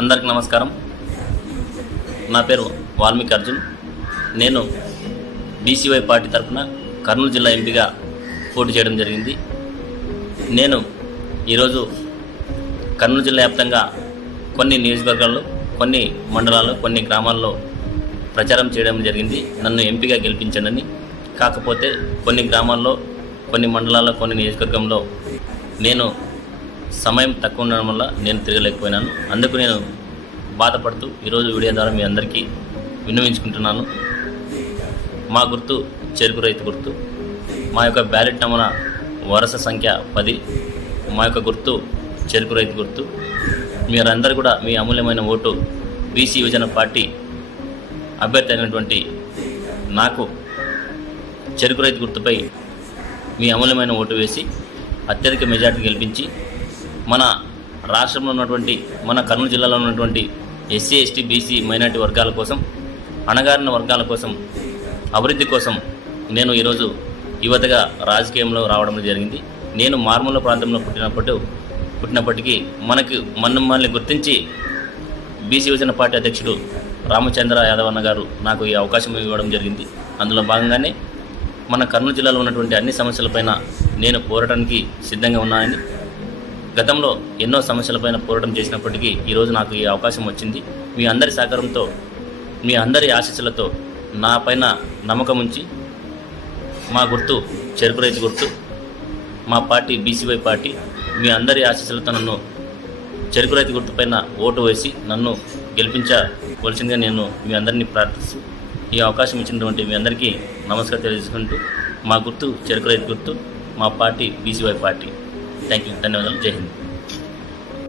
అందరికీ నమస్కారం. నా పేరు వాల్మీకి అర్జున్. నేను బీసీవై పార్టీ తరఫున కర్నూలు జిల్లా ఎంపీగా పోటీ చేయడం జరిగింది. నేను ఈరోజు కర్నూలు జిల్లా వ్యాప్తంగా కొన్ని నియోజకవర్గాల్లో, కొన్ని మండలాల్లో, కొన్ని గ్రామాల్లో ప్రచారం చేయడం జరిగింది. నన్ను ఎంపీగా గెలిపించండి. కాకపోతే కొన్ని గ్రామాల్లో, కొన్ని మండలాల్లో, కొన్ని నియోజకవర్గంలో నేను సమయం తక్కువ ఉండడం వల్ల నేను తిరగలేకపోయినాను. అందుకు నేను బాధపడుతూ ఈరోజు వీడియో ద్వారా మీ అందరికీ విన్నవించుకుంటున్నాను. మా గుర్తు చెరుకు రైతు గుర్తు. మా యొక్క బ్యాలెట్ నమూనా వరుస సంఖ్య 10. మా యొక్క గుర్తు చెరుకు రైతు గుర్తు. మీరందరూ కూడా మీ అమూల్యమైన ఓటు బీసీ యువజన పార్టీ అభ్యర్థి అయినటువంటి నాకు చెరుకు రైతు గుర్తుపై మీ అమూల్యమైన ఓటు వేసి అత్యధిక మెజార్టీ గెలిపించి మన రాష్ట్రంలో ఉన్నటువంటి, మన కర్నూలు జిల్లాలో ఉన్నటువంటి ఎస్సీ, ఎస్టీ, బీసీ, మైనార్టీ వర్గాల కోసం, అణగారిన వర్గాల కోసం, అభివృద్ధి కోసం నేను ఈరోజు యువతగా రాజకీయంలో రావడం జరిగింది. నేను మార్మూల ప్రాంతంలో పుట్టినప్పటికీ మనల్ని గుర్తించి బీసీ యువజన పార్టీ అధ్యక్షుడు రామచంద్ర యాదవ్ అన్న గారు నాకు ఈ అవకాశం ఇవ్వడం జరిగింది. అందులో భాగంగానే మన కర్నూలు జిల్లాలో ఉన్నటువంటి అన్ని సమస్యలపైన నేను పోరాటానికి సిద్ధంగా ఉన్నానని, గతంలో ఎన్నో సమస్యలపైన పోరాటం చేసినప్పటికీ ఈరోజు నాకు ఈ అవకాశం వచ్చింది. మీ అందరి సహకారంతో, మీ అందరి ఆశీస్సులతో, నా పైన నమ్మకం ఉంచి మా గుర్తు చెరుకు రైతు గుర్తు, మా పార్టీ బీసీవై పార్టీ, మీ అందరి ఆశీస్సులతో నన్ను చెరుకు రైతు గుర్తు పైన ఓటు వేసి నన్ను గెలిపించవలసిందిగా నేను మీ అందరినీ ప్రార్థిస్తూ ఈ అవకాశం ఇచ్చినటువంటి మీ అందరికీ నమస్కారం తెలియజేసుకుంటూ, మా గుర్తు చెరుకు రైతు గుర్తు, మా party BCY party. Thank you. ధన్యవాదాలు. జై హింద్.